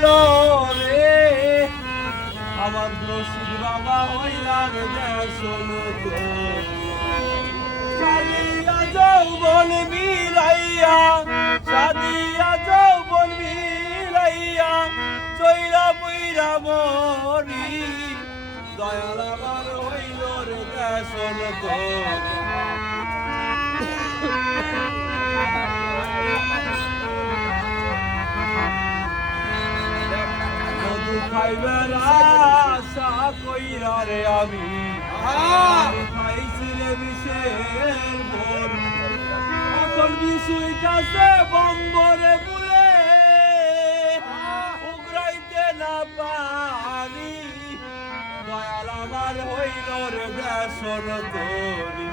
হইল রে আমার রশিদ বাবা হইলার দেশন সাদিয়া যৌবন মিলাইয়া সাদিয়া যৌবন মিলাইয়া চইরা বইরা মরি দয়াল আমার হইল রে দেশন মধু খাইবার আশা কইরা রে আমি খাইছি রে বিষের ভোর এখন বিষুই কাছে বম্বরে বুলে উগরাইতে না পারি দয়াল আমার হইল রে দেশন তোরি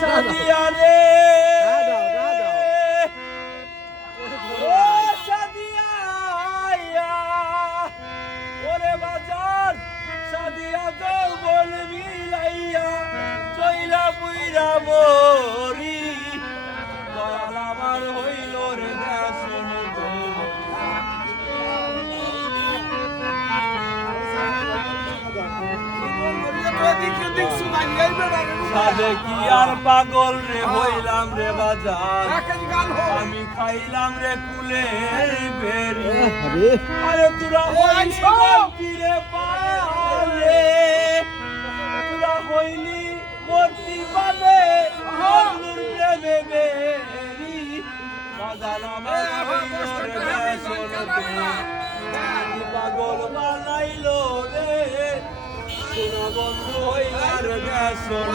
সাদিয়া রে ও সাদিয়া ওরে বাজার সাদিয়া যৌবন মিলাইয়া চইলা বুইরা মরি দয়াল আমার হইল রে দেশন সাদে কি আর পাগল রে হইলাম রে বাজার আমি খাইলাম রে কুলের বেরি আরে তোরা হইলি রে পালে তোরা হইলি মূর্তি পাবে বন্ধুর প্রেমে বেরি বাজার আমার হইল রে দেশন পাগল বানাইলো রে সোনা বন্ধু হইলার দেশন